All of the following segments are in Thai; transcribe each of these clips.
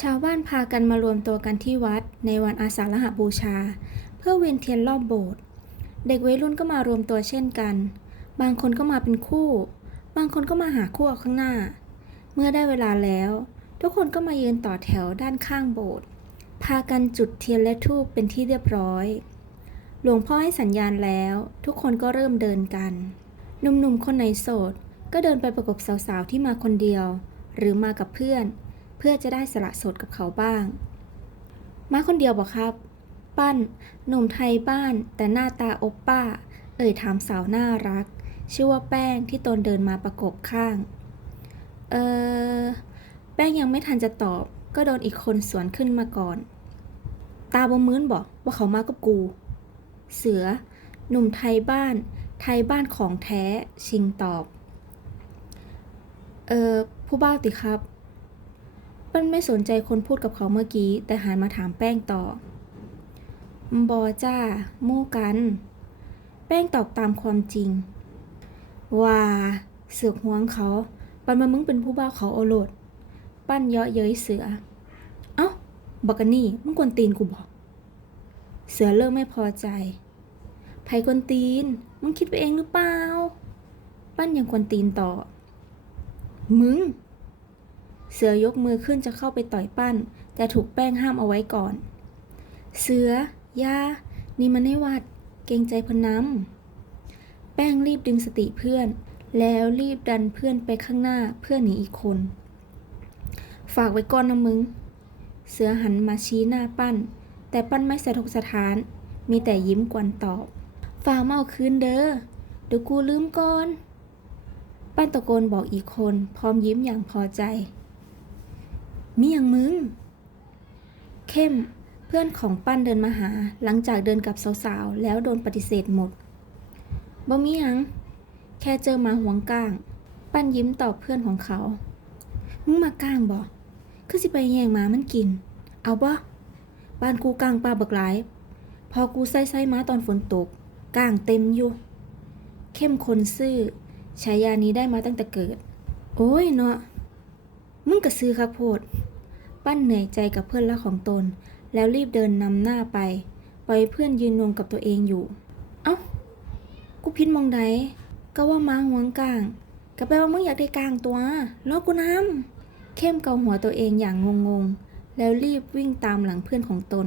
ชาวบ้านพากันมารวมตัวกันที่วัดในวันอาสาฬหบูชา เพื่อเวียนเทียนรอบโบสถ์เด็กวัยรุ่นก็มารวมตัวเช่นกัน บางคนก็มาเป็นคู่ บางคนก็มาหาคู่เอาข้างหน้า เมื่อได้เวลาแล้ว ทุกคนก็มายืนต่อแถวด้านข้างโบสถ์พากันจุดเทียนและธูปเป็นที่เรียบร้อย หลวงพ่อให้สัญญาณแล้ว ทุกคนก็เริ่มเดินกันหนุ่มๆคนไหนโสด ก็เดินไปประกบสาวๆที่มาคนเดียว หรือมากับเพื่อน เพื่อจะได้สละสดกับเขาบ้าง มาคนเดียวบอกครับ ปั้นหนุ่มไทยบ้าน แต่หน้าตาอบป้า เอ่ยถามสาวน่ารัก ชื่อว่าแป้งที่ตนเดินมาประกบข้าง เออแป้งยังไม่ทันจะตอบ ก็โดนอีกคนสวนขึ้นมาก่อน ตาบ่มื้นบอกว่าเขามากับกู เสือ หนุ่มไทยบ้าน ไทยบ้านของแท้ ชิงตอบ เออผู้บ้าติครับ ปั้นไม่สนใจคนพูดกับเขาเมื่อกี้ แต่หันมาถามแป้งต่อบอจ้ามู่กัน แป้งตอบตามความจริง ว่าเสือกหวงเขา ปันมามึงเป็นผู้บ้าเขาโอโลด ปั้นเยาะเย้ยเสือ เอ้าบอกกันนี่มึงกวนตีนกูบอก เสือเริ่มไม่พอใจไผกวนตีน มึงคิดไปเองหรือเปล่า ปั้นยังกวนตีนต่อ มึง เสือยกมือขึ้นจะเข้าไปต่อยปั้น แต่ถูกแป้งห้ามเอาไว้ก่อน เสือยานี่มันให้วัด เกรงใจพนน้ำแป้งรีบดึงสติเพื่อน แล้วรีบดันเพื่อนไปข้างหน้าเพื่อหนีอีกคน ฝากไว้ก่อนนะมึง เสือหันมาชี้หน้าปั้น แต่ปั้นไม่สะทกสะท้าน มีแต่ยิ้มกวนตอบ ฝากมาเอาคืนเด้อ เดี๋ยวกูลืมก่อน ปั้นตะโกนบอกอีกคน พร้อมยิ้มอย่างพอใจ มีอย่างมึง เข้มเพื่อนของปั้นเดินมาหา หลังจากเดินกับสาวๆ แล้วโดนปฏิเสธหมดบ่มีหยัง แค่เจอมาหวงก้าง ปั้นยิ้มตอบเพื่อนของเขา มึงมาก้างบ่คือสิไปแย่งหมามันกิน เอาบ่บ้านกูก้างปลาบักหลาย พอกูใส่ใส่มาตอนฝนตกก้างเต็มอยู่ เข้มคนซื่อฉายานี้ได้มาตั้งแต่เกิด โอ้ยเนาะมึงกระซื้อครับโพด ปั้นเหนื่อยใจกับเพื่อนรักของตน แล้วรีบเดินนำหน้าไป ปล่อยเพื่อนยืนงงกับตัวเองอยู่ เอ้า กูพิดมองใดก็ว่ามาหวงกลางก็แปลว่ามึงอยากได้กลางตัวรอกูน้ำเข้มเกาหัวตัวเองอย่างงงๆ แล้วรีบวิ่งตามหลังเพื่อนของตน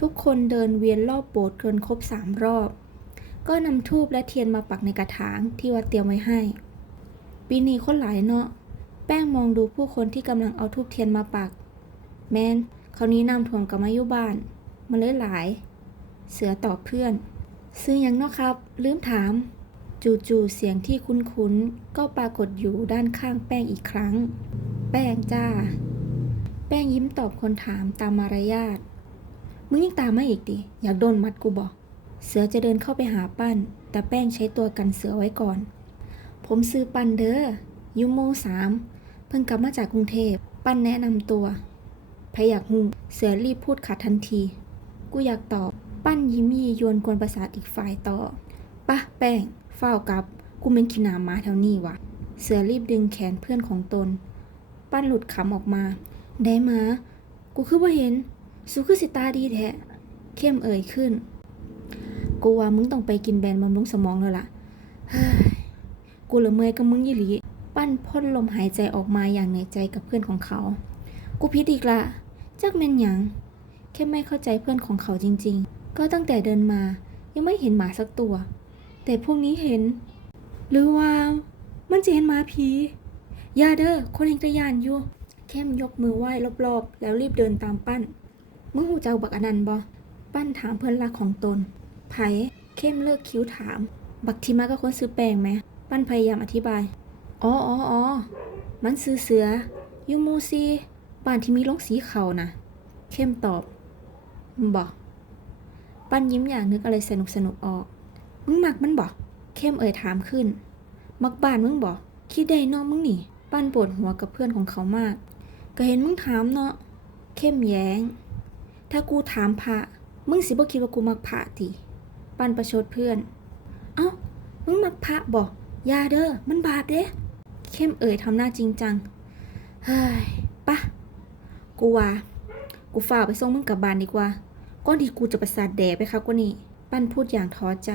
ทุกคนเดินเวียนรอบโบสถ์จนครบสามรอบ ก็นำทูบและเทียนมาปักในกระถางที่วัดเตรียมไว้ให้ ปีนี้คนหลายเนาะ ป้งมองดูผู้คนที่กำลังเอาทูบเทียนมาปัก แมนเขาวนี้นำท่วมกับมายู่บ้านมาเลยหลาย เสือตอบเพื่อน ซื้อยังเนาะครับ ลืมถาม จู่ๆเสียงที่คุ้นๆ ก็ปรากฏอยู่ด้านข้างแป้งอีกครั้ง แป้งจ้า แป้งยิ้มตอบคนถามตามมารยาทมึงยังตามมาอีกดิอยากโดนมัดกูบอก เสือจะเดินเข้าไปหาปั้น แต่แป้งใช้ตัวกันเสือไว้ก่อน ผมซื้อปั้นเด้อยูโมสาม พิ่งกลับมาจากกรุงเทพ ปั้นแนะนำตัวพยอยากหูเสือรีบพูดขัดทันที กูอยากตอบ ปั้นยิ้มยียวนกวนประสาทอีกฝ่ายต่อ ปะแป้งเฝ้ากับกูเป็นขีนามมาแถวนี้วะ เสือรีบดึงแขนเพื่อนของตน ปั้นหลุดขำออกมา ได้มา กูคือว่าเห็น สูคือสิตาดีแท้เข้มเอ่ยขึ้น กูว่ามึงต้องไปกินแบนบำรุงสมองแล้วล่ะเฮ้ยกูเหลือเมยกับมึงยี่หลี ปั้นพ่นลมหายใจออกมาอย่างเหนื่อยใจกับเพื่อนของเขา กูพิดอีกละจักแม่นหยังแค่ไม่เข้าใจเพื่อนของเขาจริงๆ ก็ตั้งแต่เดินมายังไม่เห็นหมาสักตัว แต่พวกนี้เห็น หรือว่ามันจะเห็นหมาผียาเด้อคนเห็นตะยานอยู่ เข้มยกมือไหว้รอบๆ แล้วรีบเดินตามปั้นมึงหูเจ้าบักอนันต์บ่ปั้นถามเพื่อนรักของตน ไผเข้มเลิกคิ้วถาม บักทีมาก็คนซื้อแปลงไหม ปั้นพยายามอธิบาย อ๋ออ๋อออมันซื้อเสืออยูมูซีบ้านที่มีลงสีเขานะเข้มตอบ บอก ปั้นยิ้มอย่างนึกอะไรสนุกสนุกออก มึงมักมันบอก เข้มเอ่ยถามขึ้น มักบ้านมึงบอก คิดได้นอะมึงนี่ ปั้นปวดหัวกับเพื่อนของเขามาก ก็เห็นมึงถามเนาะ เข้มแย้ง ถ้ากูถามพระ มึงสิบ่คิดว่ากูมักพระติ ปั้นประชดเพื่อน เอ้า มึงมักพระบอกยาเด้อ มันบาปเด้ เข้มเอ่ยทำหน้าจริงจัง เฮ้ยปะกูว่า กูฝ่าไปส่งมึงกลับบ้านดีกว่าก่อนที่กูจะประสาทแดกไปครับกว่านี้ปั้นพูดอย่างท้อใจ